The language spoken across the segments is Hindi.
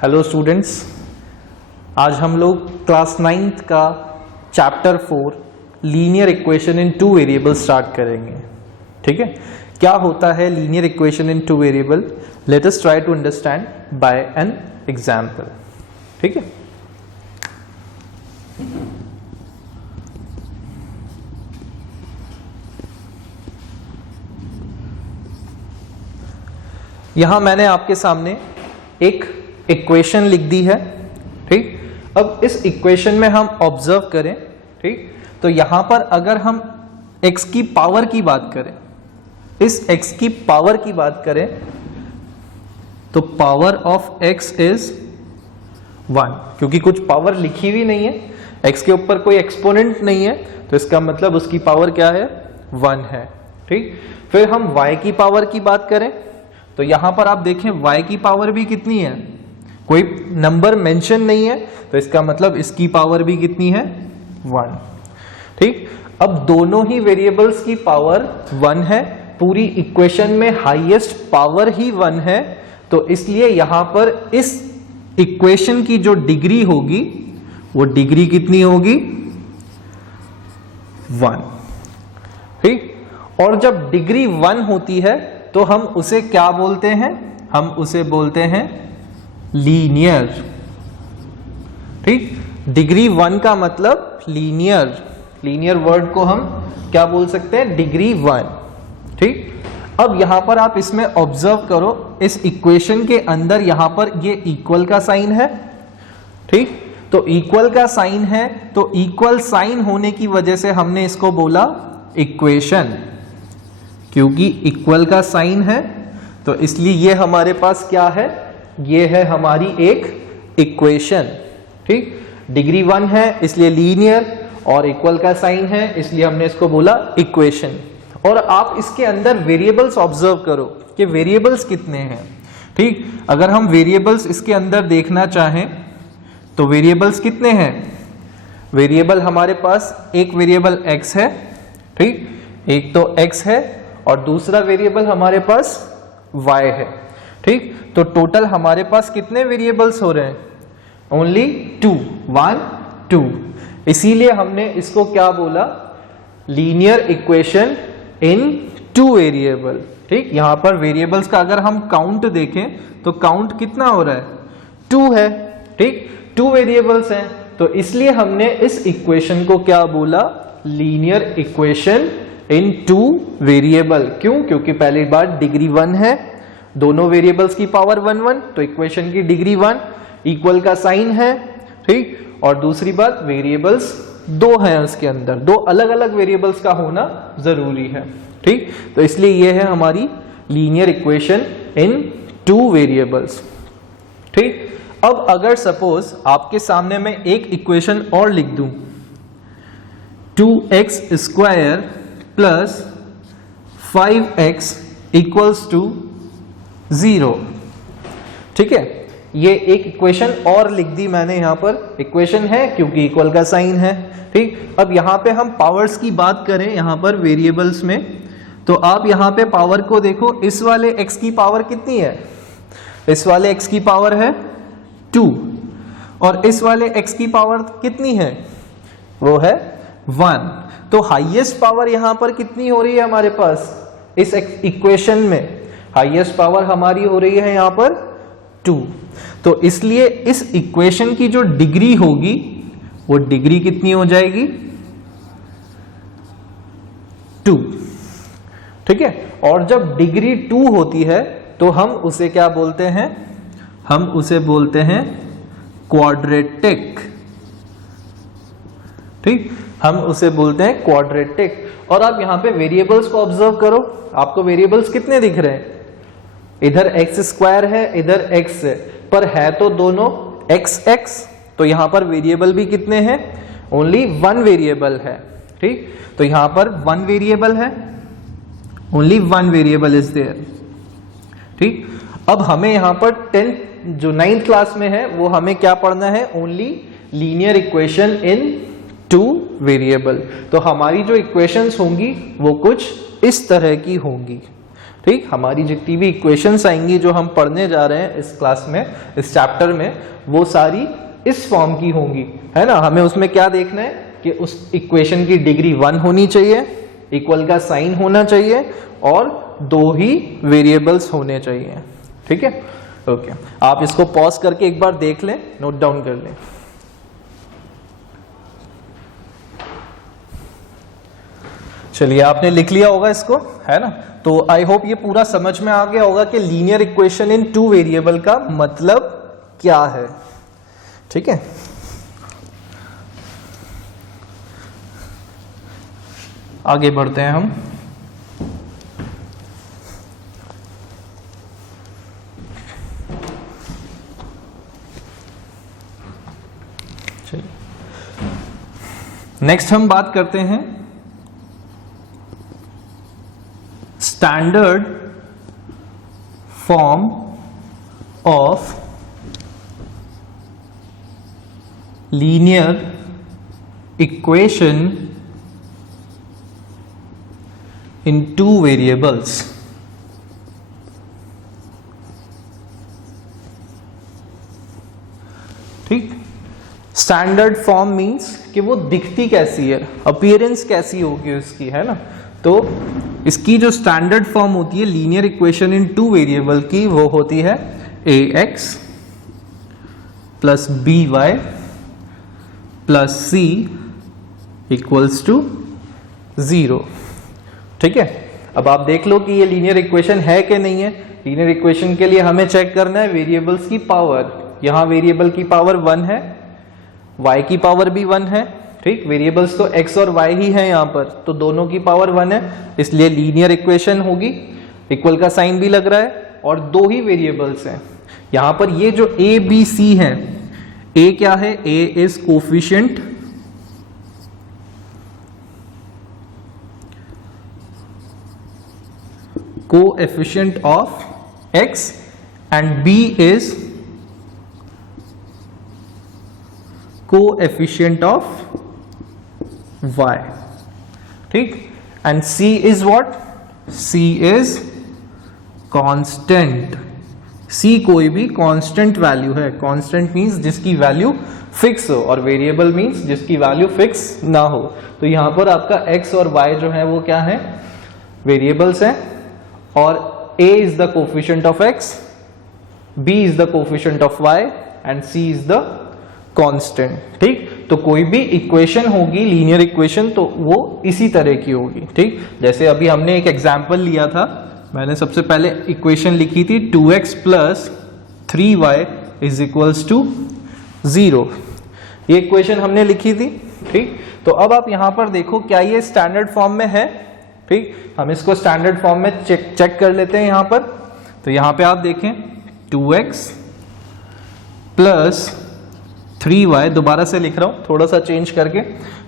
हेलो स्टूडेंट्स, आज हम लोग क्लास 9th का chapter 4 linear equation in two variable start करेंगे। ठीक है, क्या होता है linear equation in two variable? Let us try to understand by an example. ठीक है, यहां मैंने आपके सामने एक इक्वेशन लिख दी है। ठीक, अब इस इक्वेशन में हम ऑब्जर्व करें, ठीक, तो यहां पर अगर हम x की पावर की बात करें, इस x की पावर की बात करें तो पावर ऑफ x इज 1, क्योंकि कुछ पावर लिखी हुई नहीं है, x के ऊपर कोई एक्सपोनेंट नहीं है, तो इसका मतलब उसकी पावर क्या है? 1 है। ठीक, फिर हम y की पावर की बात करें तो यहां पर आप देखें y की पावर भी कितनी है, कोई नंबर मेंशन नहीं है, तो इसका मतलब इसकी पावर भी कितनी है? 1। ठीक, अब दोनों ही वेरिएबल्स की पावर 1 है, पूरी इक्वेशन में हाईएस्ट पावर ही 1 है, तो इसलिए यहां पर इस इक्वेशन की जो डिग्री होगी वो डिग्री कितनी होगी? 1। ठीक, और जब डिग्री 1 होती है तो हम उसे क्या बोलते हैं? हम उसे बोलते हैं लीनियर। ठीक, डिग्री 1 का मतलब लीनियर, लीनियर वर्ड को हम क्या बोल सकते हैं? डिग्री 1। ठीक, अब यहां पर आप इसमें ऑब्जर्व करो, इस इक्वेशन के अंदर यहां पर ये इक्वल का साइन है। ठीक, तो इक्वल का साइन है, तो इक्वल साइन होने की वजह से हमने इसको बोला इक्वेशन, क्योंकि इक्वल का साइन है तो इसलिए ये हमारे पास क्या है? ये है हमारी एक इक्वेशन। ठीक, डिग्री 1 है इसलिए लीनियर, और इक्वल का साइन है इसलिए हमने इसको बोला इक्वेशन। और आप इसके अंदर वेरिएबल्स ऑब्जर्व करो कि वेरिएबल्स कितने हैं। ठीक, अगर हम वेरिएबल्स इसके अंदर देखना चाहें तो वेरिएबल्स कितने हैं? वेरिएबल हमारे पास एक वेरिएबल x है, ठीक, एक तो x है, और दूसरा वेरिएबल हमारे पास y है। ठीक, तो टोटल हमारे पास कितने वेरिएबल्स हो रहे हैं? ओनली 2, 1, 2। इसीलिए हमने इसको क्या बोला? Linear equation in two variable. ठीक, यहां पर वेरिएबल्स का अगर हम काउंट देखें तो काउंट कितना हो रहा है? 2 है। ठीक, 2 वेरिएबल्स हैं, तो इसलिए हमने इस इक्वेशन को क्या बोला? Linear equation in two variable. क्यों? क्योंकि पहली बात डिग्री 1 है, दोनों वेरिएबल्स की पावर 1 1, तो इक्वेशन की डिग्री 1, इक्वल का साइन है। ठीक, और दूसरी बात वेरिएबल्स 2 हैं, उसके अंदर 2 अलग अलग वेरिएबल्स का होना जरूरी है। ठीक, तो इसलिए यह है हमारी linear equation in two variables. ठीक, अब अगर सपोज आपके सामने मैं एक इक्वेशन और लिख दूं, 2x square plus 5x equals to 0। ठीक है, ये एक इक्वेशन और लिख दी मैंने, यहां पर इक्वेशन है क्योंकि इक्वल का साइन है। ठीक, अब यहां पे हम पावर्स की बात करें, यहां पर वेरिएबल्स में, तो आप यहां पे पावर को देखो, इस वाले x की पावर कितनी है? इस वाले x की पावर है 2, और इस वाले x की पावर कितनी है? वो है 1। तो हाईएस्ट पावर यहां पर कितनी हो रही है हमारे पास? इस इक्वेशन में हाईएस्ट पावर हमारी हो रही है यहां पर 2। तो इसलिए इस इक्वेशन की जो डिग्री होगी वो डिग्री कितनी हो जाएगी? 2। ठीक है, और जब डिग्री 2 होती है तो हम उसे क्या बोलते हैं? हम उसे बोलते हैं क्वाड्रेटिक। ठीक, हम उसे बोलते हैं क्वाड्रेटिक। और आप यहां पे वेरिएबल्स को ऑब्जर्व करो, आपको वेरिएबल्स कितने दिख रहे हैं? इधर x स्क्वायर है, इधर x है, पर है तो दोनों x, तो यहां पर वेरिएबल भी कितने हैं? ओनली 1 वेरिएबल है। ठीक, तो यहां पर 1 वेरिएबल है, ओनली 1 वेरिएबल इज देयर। ठीक, अब हमें यहां पर 9th क्लास में है, वो हमें क्या पढ़ना है? Only linear equation in two variable. तो हमारी जो इक्वेशंस होंगी वो कुछ इस तरह की होंगी। ठीक, हमारी जितनी भी इक्वेशंस आएंगी जो हम पढ़ने जा रहे हैं इस क्लास में, इस चैप्टर में, वो सारी इस फॉर्म की होंगी, है ना। हमें उसमें क्या देखना है कि उस इक्वेशन की डिग्री 1 होनी चाहिए, इक्वल का साइन होना चाहिए और 2 ही वेरिएबल्स होने चाहिए। ठीक है, ओके। आप इसको पॉज करके एक बार देख लें, नोट डाउन कर लें। चलिए, आपने लिख लिया होगा इसको, है ना। तो आई होप ये पूरा समझ में आ गया होगा कि लीनियर इक्वेशन इन 2 वेरिएबल का मतलब क्या है। ठीक है, आगे बढ़ते हैं हम। चलिए, नेक्स्ट हम बात करते हैं standard form of linear equation in 2 variables। ठीक, स्टैंडर्ड फॉर्म मींस कि वो दिखती कैसी है, अपीयरेंस कैसी होगी उसकी, है ना। तो इसकी जो स्टैंडर्ड फॉर्म होती है लीनियर इक्वेशन इन 2 वेरिएबल की, वो होती है ax plus by plus c equals to 0। ठीक है, अब आप देख लो कि ये लीनियर इक्वेशन है कि नहीं है। लीनियर इक्वेशन के लिए हमें चेक करना है वेरिएबल्स की पावर। यहां वेरिएबल की पावर 1 है, y की पावर भी 1 है। ठीक, वेरिएबल्स तो x और y ही है यहाँ पर, तो दोनों की पावर 1 है, इसलिए लीनियर इक्वेशन होगी। इक्वल का साइन भी लग रहा है और 2 ही वेरिएबल्स हैं यहाँ पर। ये जो a b c है, a क्या है, a is coefficient coefficient of x and b is coefficient of y। ठीक, and c is what, c is constant। c कोई भी कांस्टेंट वैल्यू है। कांस्टेंट मींस जिसकी वैल्यू फिक्स हो और वेरिएबल मींस जिसकी वैल्यू फिक्स ना हो। तो यहां पर आपका x और y जो है वो क्या है, वेरिएबल्स हैं, और a is the coefficient of x, b is the coefficient of y and c is the constant। ठीक, तो कोई भी इक्वेशन होगी लीनियर इक्वेशन तो वो इसी तरह की होगी। ठीक, जैसे अभी हमने एक एग्जांपल लिया था, मैंने सबसे पहले इक्वेशन लिखी थी 2x plus 3y is equals to 0। ये इक्वेशन हमने लिखी थी। ठीक, तो अब आप यहां पर देखो क्या ये स्टैंडर्ड फॉर्म में है। ठीक, हम इसको स्टैंडर्ड फॉर्म में चेक कर लेते हैं यहाँ पर। तो यहाँ पे आप देखें 2x प्लस 3y, दोबारा से लिख रहा हूँ थोड़ा सा चेंज करके।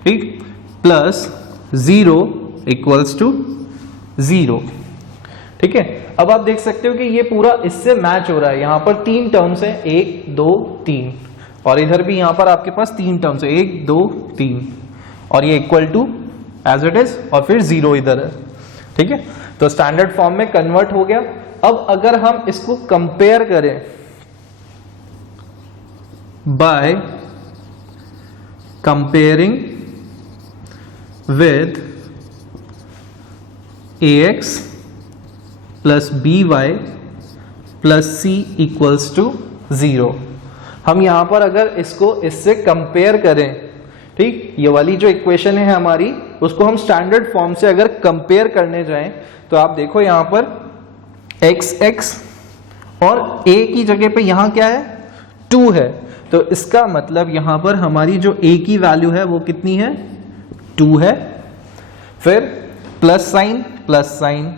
ठीक, प्लस 0 इक्वल्स टू 0। ठीक है, अब आप देख सकते हो कि ये पूरा इससे मैच हो रहा है। यहाँ पर 3 टर्म्स है, 1 2 3, और इधर भी यहाँ पर आपके पास 3 टर्म्स है, 1 2 3, और ये equal to as it is, और फिर 0 इधर है। ठीक है, तो स्टैंडर्ड फॉर्म में कन्वर्ट हो गया। अब अगर हम इसको कंपेयर करें by comparing with ax plus by plus c equals to 0, हम यहां पर अगर इसको इससे कंपेयर करें, ठीक, ये वाली जो इक्वेशन है हमारी, उसको हम स्टैंडर्ड फॉर्म से अगर कंपेयर करने जाएं तो आप देखो यहां पर xx और a की जगह पे यहां क्या है, 2 है। तो इसका मतलब यहां पर हमारी जो a की वैल्यू है वो कितनी है, 2 है। फिर प्लस साइन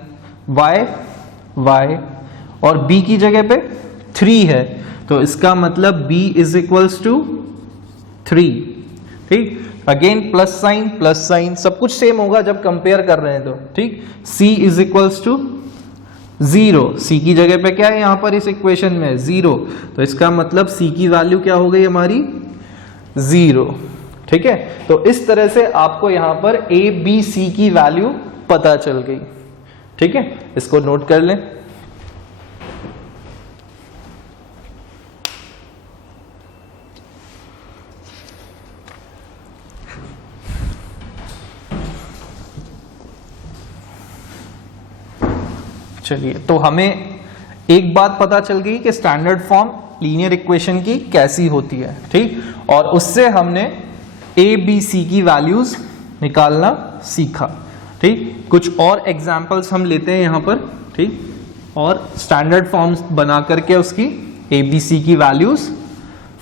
y और b की जगह पे 3 है, तो इसका मतलब b इज इक्वल्स टू 3। ठीक, अगेन प्लस साइन, सब कुछ सेम होगा जब कंपेयर कर रहे हैं तो। ठीक, c is equals to 0, c की जगह पे क्या है यहां पर इस इक्वेशन में 0, तो इसका मतलब c की वैल्यू क्या हो गई हमारी 0। ठीक है, तो इस तरह से आपको यहां पर a b c की वैल्यू पता चल गई। ठीक है, इसको नोट कर लें। चलिए, तो हमें एक बात पता चल गई कि स्टैंडर्ड फॉर्म लीनियर इक्वेशन की कैसी होती है, ठीक, और उससे हमने ए बी सी की वैल्यूज निकालना सीखा, ठीक। कुछ और एग्जांपल्स हम लेते हैं यहाँ पर, ठीक, और स्टैंडर्ड फॉर्म्स बना करके उसकी ए बी सी की वैल्यूज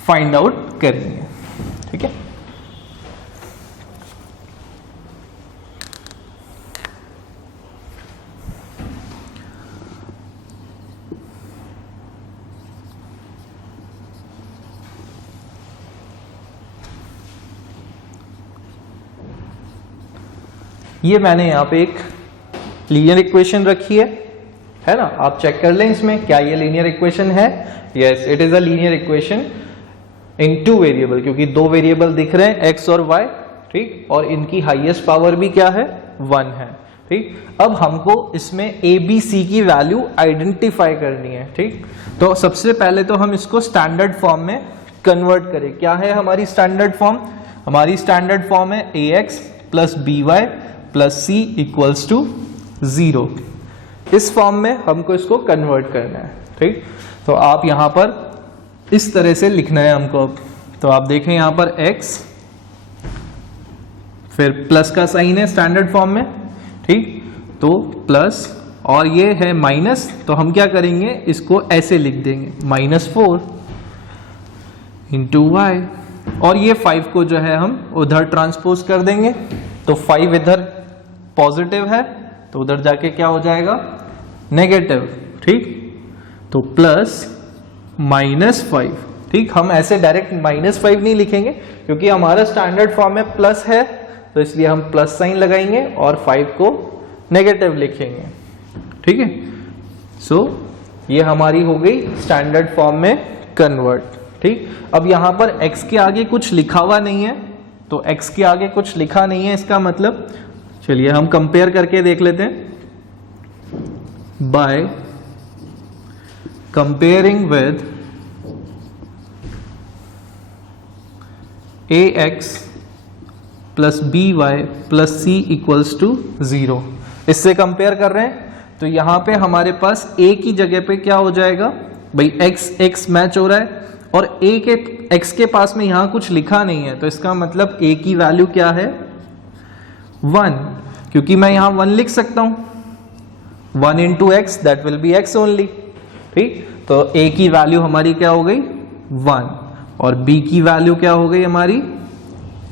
फाइंड आउट करनी है, ठीक है। ये मैंने यहाँ पे एक लीनियर इक्वेशन रखी है ना, आप चेक कर लें इसमें क्या ये लीनियर इक्वेशन है। Yes, it is a linear equation in 2 variable, क्योंकि 2 वेरिएबल दिख रहे हैं x और y, ठीक, और इनकी हाईएस्ट पावर भी क्या है, 1 है, ठीक। अब हमको इसमें a b c की वैल्यू आइडेंटिफाई करनी है, ठीक। तो सबसे पहले तो हम इसको स्टैंडर्ड फॉर्म में कन्वर्ट करें। क्या है हमारी स्टैंडर्ड फॉर्म? हमारी स्टैंडर्ड फॉर्म है ax plus by plus C equals to 0। इस फॉर्म में हमको इसको कन्वर्ट करना है, ठीक। तो आप यहां पर इस तरह से लिखना है हमको। तो आप देखें यहां पर x, फिर प्लस का साइन है स्टैंडर्ड फॉर्म में, ठीक, तो प्लस, और ये है माइनस, तो हम क्या करेंगे, इसको ऐसे लिख देंगे -4 इंटू वाई, और ये 5 को जो है हम उधर ट्रांसपोज कर देंगे। तो 5 इधर पॉजिटिव है तो उधर जाके क्या हो जाएगा, नेगेटिव, ठीक। तो प्लस -5, ठीक। हम ऐसे डायरेक्ट -5 नहीं लिखेंगे क्योंकि हमारा स्टैंडर्ड फॉर्म में प्लस है, तो इसलिए हम प्लस साइन लगाएंगे और 5 को नेगेटिव लिखेंगे, ठीक है। सो ये हमारी हो गई स्टैंडर्ड फॉर्म में कन्वर्ट, ठीक। अब यहां पर x के आगे कुछ लिखा हुआ नहीं है, तो x के आगे कुछ लिखा नहीं है, इसका मतलब, चलिए हम कंपेयर करके देख लेते हैं। By comparing with ax plus by plus c equals to 0, इससे कंपेयर कर रहे हैं। तो यहां पे हमारे पास a की जगह पे क्या हो जाएगा भाई, x मैच हो रहा है, और x के पास में यहां कुछ लिखा नहीं है, तो इसका मतलब a की वैल्यू क्या है, 1, क्योंकि मैं यहां 1 लिख सकता हूं, 1 into x that will be x only, ठीक। तो a की वैल्यू हमारी क्या हो गई, 1, और b की वैल्यू क्या हो गई हमारी,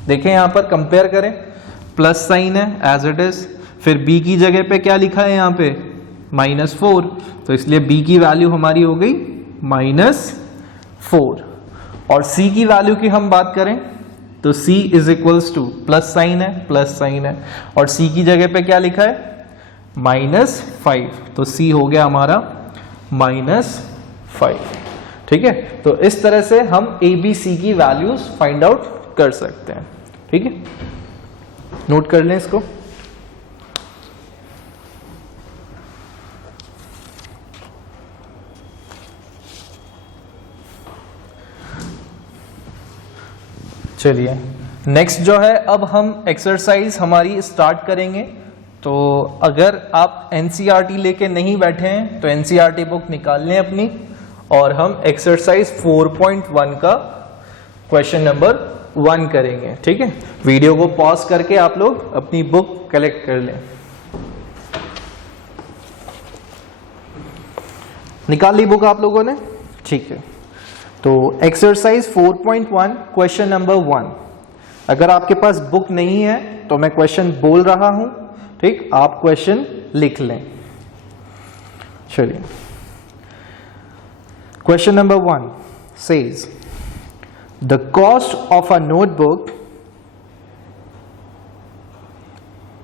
देखें यहां पर कंपेयर करें, प्लस साइन है एज इट इज, फिर b की जगह पे क्या लिखा है यहां पे, -4, तो इसलिए b की वैल्यू हमारी हो गई -4। और c की वैल्यू की हम बात करें तो c is equals to, plus sign है, और c की जगह पे क्या लिखा है, -5, तो c हो गया हमारा -5, ठीक है। तो इस तरह से हम a b c की वैल्यूज फाइंड आउट कर सकते हैं, ठीक है। नोट कर लें इसको। चलिए नेक्स्ट जो है, अब हम एक्सरसाइज हमारी स्टार्ट करेंगे। तो अगर आप एनसीईआरटी लेके नहीं बैठे हैं तो एनसीईआरटी बुक निकाल लें अपनी, और हम एक्सरसाइज 4.1 का क्वेश्चन नंबर 1 करेंगे, ठीक है। वीडियो को पॉज करके आप लोग अपनी बुक कलेक्ट कर लें। निकाल ली बुक आप लोगों ने, ठीक है। तो एक्सरसाइज 4.1 क्वेश्चन नंबर 1, अगर आपके पास बुक नहीं है तो मैं क्वेश्चन बोल रहा हूं, ठीक, आप क्वेश्चन लिख लें। चलिए, question number 1 says the cost of a notebook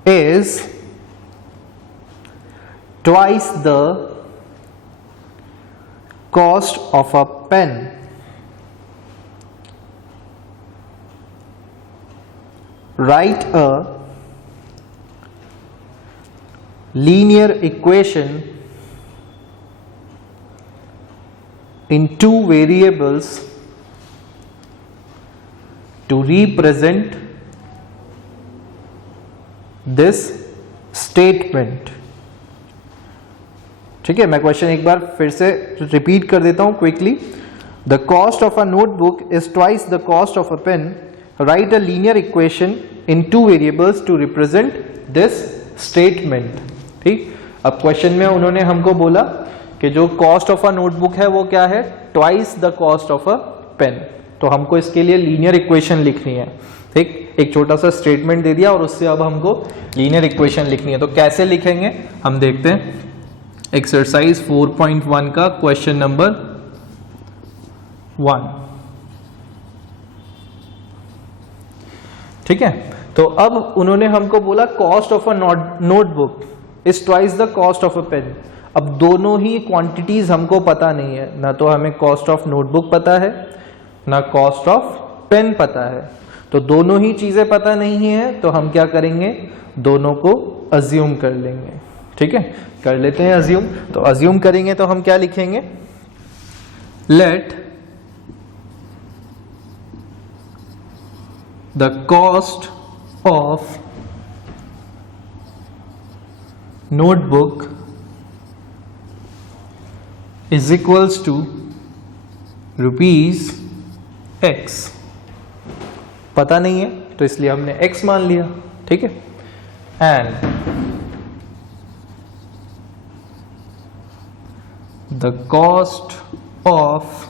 is twice the cost of a pen. Write a linear equation in two variables to represent this statement। ठीक है, मैं क्वेश्चन एक बार फिर से रिपीट कर देता हूं quickly. The cost of a notebook is twice the cost of a pen, write a linear equation in two variables to represent this statement. ठीक, अब क्वेश्चन में उन्होंने हमको बोला कि जो कॉस्ट ऑफ अ नोटबुक है वो क्या है, twice the cost of a pen. तो हमको इसके लिए लीनियर इक्वेशन लिखनी है। ठीक, एक छोटा सा स्टेटमेंट दे दिया और उससे अब हमको लीनियर इक्वेशन लिखनी है। तो कैसे लिखेंगे हम देखते हैं। एक्सरसाइज 4.1 का क्वेश्चन नंबर 1। ठीक है, तो अब उन्होंने हमको बोला cost of a notebook is twice the cost of a pen. अब दोनों ही क्वांटिटीज हमको पता नहीं है, ना तो हमें कॉस्ट ऑफ नोटबुक पता है ना कॉस्ट ऑफ पेन पता है। तो दोनों ही चीजें पता नहीं है, तो हम क्या करेंगे, दोनों को अज्यूम कर लेंगे। ठीक है, कर लेते हैं अज्यूम। तो अज्यूम करेंगे तो हम क्या लिखेंगे, let the cost of notebook is equals to ₹X। पता नहीं है तो इसलिए हमने x मान लिया। ठीक है, and the cost of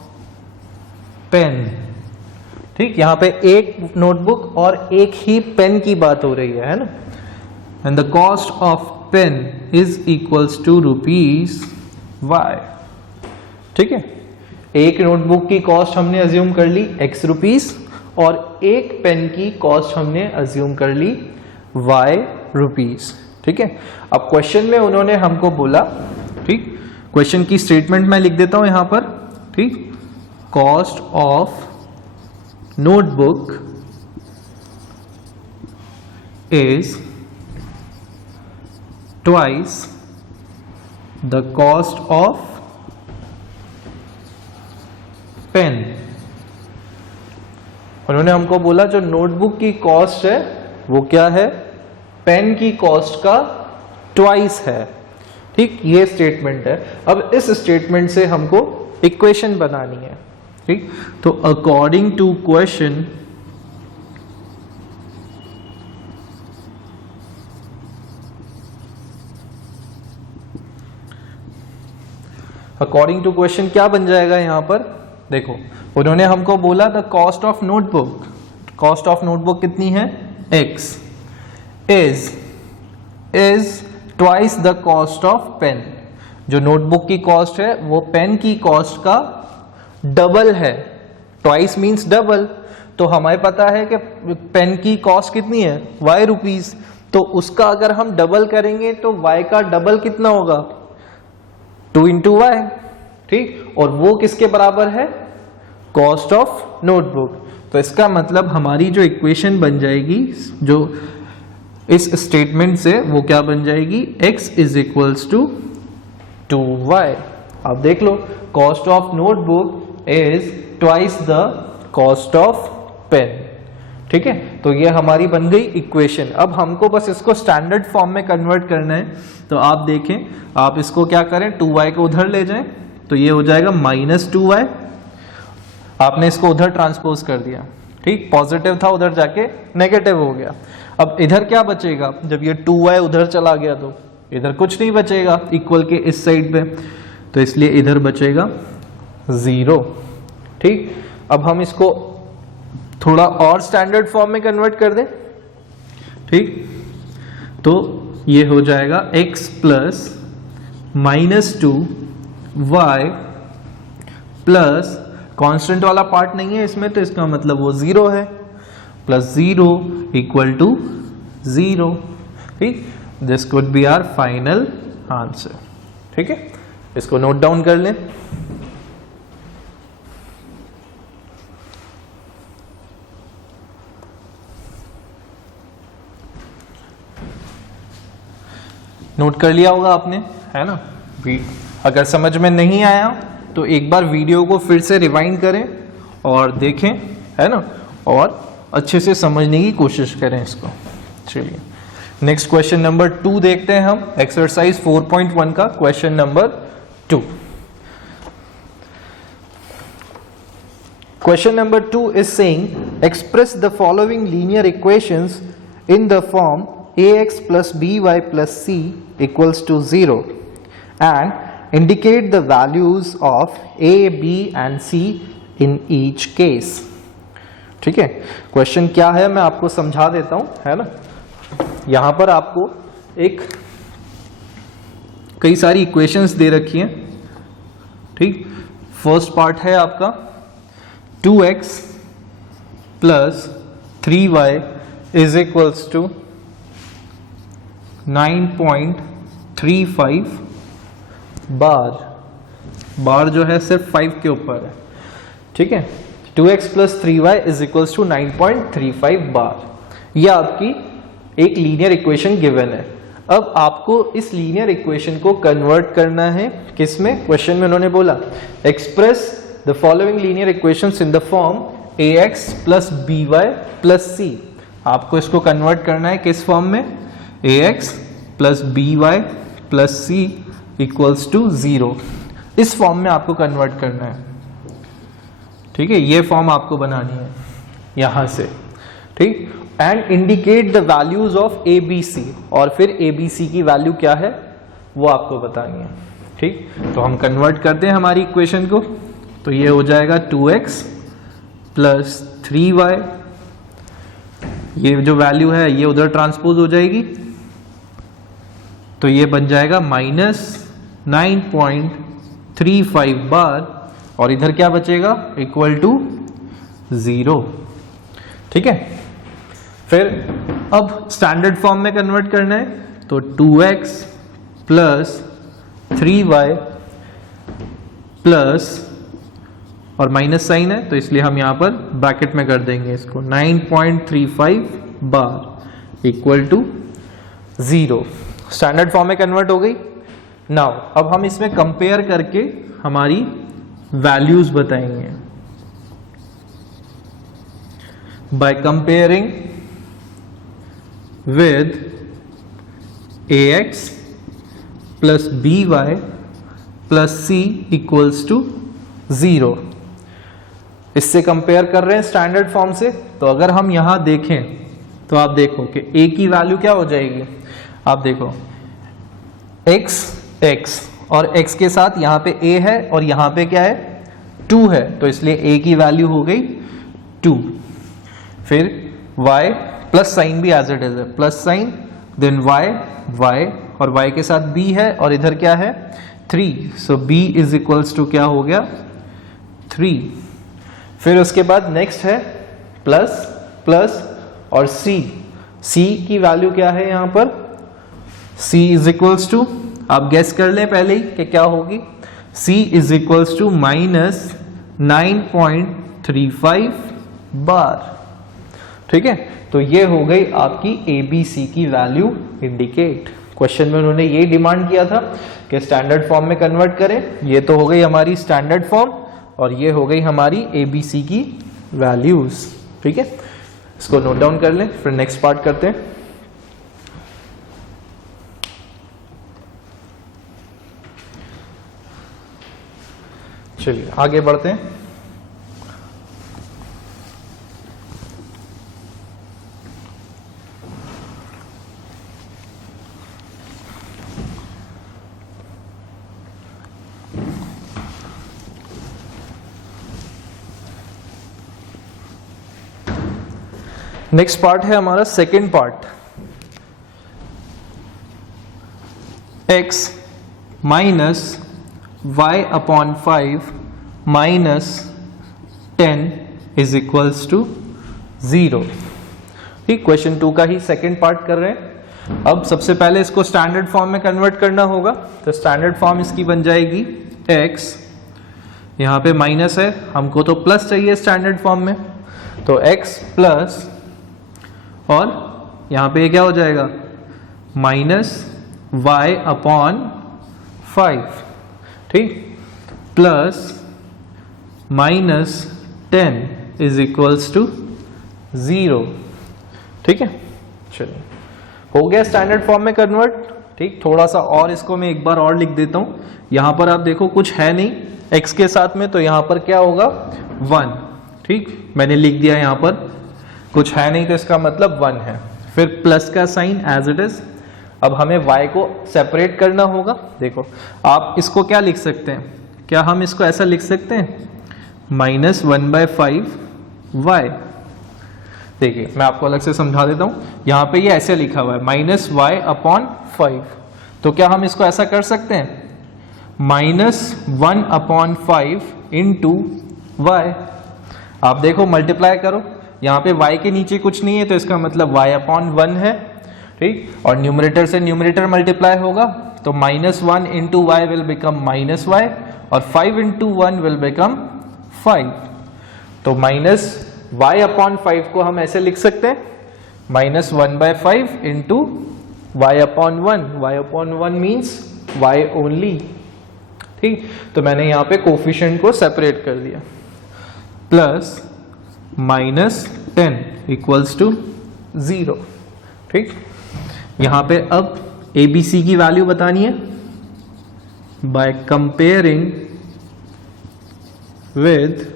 pen. ठीक, यहां पे एक नोटबुक और एक ही पेन की बात हो रही है ना। And the cost of pen is equals to ₹Y। ठीक है, एक नोटबुक की कॉस्ट हमने अज्यूम कर ली X रुपीस और एक पेन की कॉस्ट हमने अज्यूम कर ली Y रुपीस। ठीक है, अब क्वेश्चन में उन्होंने हमको बोला, ठीक, क्वेश्चन की स्टेटमेंट मैं लिख देता हूं यहां पर। ठीक, cost of notebook is twice the cost of pen. उन्होंने हमको बोला जो नोटबुक की कॉस्ट है वो क्या है, पेन की कॉस्ट का ट्वाइस है। ठीक, ये स्टेटमेंट है। अब इस स्टेटमेंट से हमको इक्वेशन बनानी है। ठीक, तो अकॉर्डिंग टू क्वेश्चन क्या बन जाएगा यहां पर, देखो उन्होंने हमको बोला the cost of notebook, cost of notebook कितनी है X, is twice the cost of pen. जो नोटबुक की कॉस्ट है वो पेन की कॉस्ट का डबल है। ट्वाइस मींस डबल, तो हमें पता है कि पेन की कॉस्ट कितनी है Y रुपीस, तो उसका अगर हम डबल करेंगे तो Y का डबल कितना होगा, 2 × Y। ठीक, और वो किसके बराबर है, कॉस्ट ऑफ नोटबुक। तो इसका मतलब हमारी जो इक्वेशन बन जाएगी जो इस स्टेटमेंट से, वो क्या बन जाएगी, X is equals to 2Y। आप देख लो, cost of notebook is twice the cost of pen. ठीक है, तो ये हमारी बन गई इक्वेशन। अब हमको बस इसको स्टैंडर्ड फॉर्म में कन्वर्ट करना है। तो आप देखें, आप इसको क्या करें, 2Y को उधर ले जाएं तो ये हो जाएगा -2Y। आपने इसको उधर ट्रांसपोज कर दिया। ठीक, पॉजिटिव था उधर जाके नेगेटिव हो गया। अब इधर क्या बचेगा, जब ये 2Y उधर चला गया तो इधर कुछ नहीं बचेगा इक्वल के इस साइड पे, तो इसलिए इधर बचेगा 0। ठीक, अब हम इसको थोड़ा और स्टैंडर्ड फॉर्म में कन्वर्ट कर दें। ठीक, तो ये हो जाएगा x plus -2y plus, constant वाला पार्ट नहीं है इसमें तो इसका मतलब वो 0 है, प्लस 0 इक्वल टू 0। ठीक, this could be our final answer. ठीक है, इसको नोट डाउन कर लें। नोट कर लिया होगा आपने, है ना। अगर समझ में नहीं आया तो एक बार वीडियो को फिर से रिवाइंड करें और देखें, है ना, और अच्छे से समझने की कोशिश करें इसको। चलिए नेक्स्ट क्वेश्चन नंबर 2 देखते हैं हम, एक्सरसाइज 4.1 का question number 2। Question number 2 is saying express the following linear equations in the form ax plus by plus c equals to 0 and indicate the values of a, b and c in each case। ठीक है, क्वेश्चन क्या है मैं आपको समझा देता हूं, है ना। यहां पर आपको एक कई सारी इक्वेशंस दे रखी हैं, ठीक। फर्स्ट पार्ट है आपका 2x plus 3y is equals to 9.35 बार जो है सिर्फ 5 के ऊपर है, ठीक है। 2x plus 3y is equals to 9.35 बार, यह आपकी एक लीनियर इक्वेशन गिवन है। अब आपको इस लीनियर इक्वेशन को कन्वर्ट करना है किसमें, क्वेश्चन में उन्होंने बोला express the following linear equations in the form ax plus by plus c। आपको इसको कन्वर्ट करना है किस फॉर्म में, ax plus by plus c equals to 0। इस फॉर्म में आपको कन्वर्ट करना है, ठीक है। ये फॉर्म आपको बनानी है यहां से, ठीक। And indicate the values of A B C, और फिर ए बी सी की वैल्यू क्या है वो आपको बतानी है, ठीक। तो हम कन्वर्ट करते हैं हमारी इक्वेशन को, तो ये हो जाएगा 2x प्लस 3y, ये जो वैल्यू है ये उधर ट्रांसपोज हो जाएगी, तो ये बन जाएगा माइनस 9.35 बार, और इधर क्या बचेगा, इक्वल टू 0, ठीक है। फिर अब स्टैंडर्ड फॉर्म में कन्वर्ट करना है, तो 2x प्लस 3y प्लस, और माइनस साइन है तो इसलिए हम यहां पर ब्रैकेट में कर देंगे इसको, 9.35 बार इक्वल टू 0। स्टैंडर्ड फॉर्म में कन्वर्ट हो गई। नाउ अब हम इसमें कंपेयर करके हमारी वैल्यूज बताएंगे by comparing with ax plus by plus c equals to 0। इससे कंपेयर कर रहे हैं स्टैंडर्ड फॉर्म से। तो अगर हम यहां देखें तो आप देखो कि a की वैल्यू क्या हो जाएगी, आप देखो x और x के साथ यहां पे a है और यहां पे क्या है 2 है, तो इसलिए a की वैल्यू हो गई 2। फिर y प्लस साइन भी एज इट इज है, प्लस साइन, देन y और y के साथ b है, और इधर क्या है 3, so b is equals to क्या हो गया 3। फिर उसके बाद नेक्स्ट है प्लस प्लस और c की वैल्यू क्या है यहां पर, c इज इक्वल्स टू, आप गेस कर लें पहले ही कि क्या होगी, c is equals to minus 9.35 बार, ठीक है। तो ये हो गई आपकी ए बी सी की वैल्यू इंडिकेट। क्वेश्चन में उन्होंने ये डिमांड किया था कि स्टैंडर्ड फॉर्म में कन्वर्ट करें। ये तो हो गई हमारी स्टैंडर्ड फॉर्म और ये हो गई हमारी ए बी सी की वैल्यूज, ठीक है। इसको नोट डाउन कर लें, फिर नेक्स्ट पार्ट करते हैं। चलिए आगे बढ़ते हैं। नेक्स्ट पार्ट है हमारा second part, x minus Y upon 5 minus 10 is equals to 0। ठीक, क्वेश्चन 2 का ही सेकेंड पार्ट कर रहे हैं। अब सबसे पहले इसको स्टैंडर्ड फॉर्म में कन्वर्ट करना होगा, तो स्टैंडर्ड फॉर्म इसकी बन जाएगी x, यहाँ पे माइनस है, हमको तो प्लस चाहिए स्टैंडर्ड फॉर्म में, तो x प्लस, और यहाँ पे क्या हो जाएगा माइनस y अपॉन 5, ठीक, प्लस -10 इज इक्वल्स टू 0, ठीक है। चलिए, हो गया स्टैंडर्ड फॉर्म में कन्वर्ट, ठीक। थोड़ा सा और इसको मैं एक बार और लिख देता हूं। यहां पर आप देखो कुछ है नहीं x के साथ में, तो यहां पर क्या होगा 1, ठीक, मैंने लिख दिया। यहां पर कुछ है नहीं तो इसका मतलब 1 है। फिर प्लस का साइन एज इट इज। अब हमें y को सेपरेट करना होगा। देखो आप इसको क्या लिख सकते हैं, क्या हम इसको ऐसा लिख सकते हैं -1/5 y। देखिए मैं आपको अलग से समझा देता हूं। यहां पे ये ऐसे लिखा हुआ है -y/5, तो क्या हम इसको ऐसा कर सकते हैं -1/5 इंटू y। आप देखो मल्टीप्लाई करो, यहाँ पे y के नीचे कुछ नहीं है तो इसका मतलब y/1 है, ठीक। और न्यूमरेटर से न्यूमरेटर मल्टीप्लाई होगा तो -1 into y will become -y और 5 इंटू 1 विल बिकम 5। तो -y/5 को हम ऐसे लिख सकते हैं -1/5 into y/1। y/1 means y only, ठीक। तो मैंने यहाँ पे कोफिशिएंट को सेपरेट कर दिया। प्लस -10 इक्वल्स टू 0, ठीक। यहाँ पे अब ABC की वैल्यू बतानी है by comparing with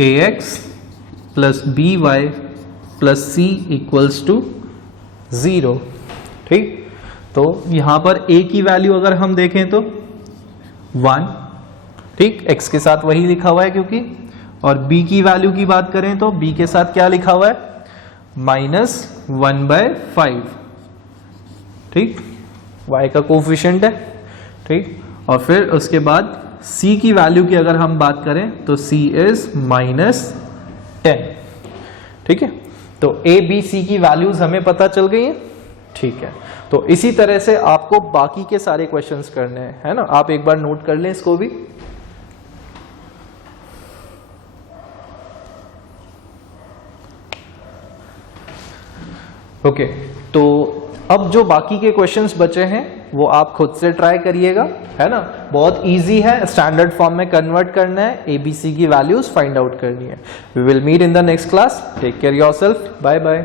AX plus BY plus C equals to 0, ठीक। तो यहां पर A की वैल्यू अगर हम देखें तो 1, ठीक, x के साथ वही लिखा हुआ है क्योंकि, और B की वैल्यू की बात करें तो B के साथ क्या लिखा हुआ है -1/5, ठीक, y का कोफिशिएंट है, ठीक। और फिर उसके बाद C की वैल्यू की अगर हम बात करें तो C इज -10, ठीक है। तो A B C की वैल्यूज हमें पता चल गई हैं, ठीक है। तो इसी तरह से आपको बाकी के सारे क्वेश्चंस करने हैं, है ना। आप एक बार नोट कर लें इसको भी। ओके, तो अब जो बाकी के क्वेश्चंस बचे हैं वो आप खुद से ट्राई करिएगा, है ना। बहुत इजी है, स्टैंडर्ड फॉर्म में कन्वर्ट करना है, ABC की वैल्यूज फाइंड आउट करनी है। We will meet in the next class. Take care yourself, bye bye.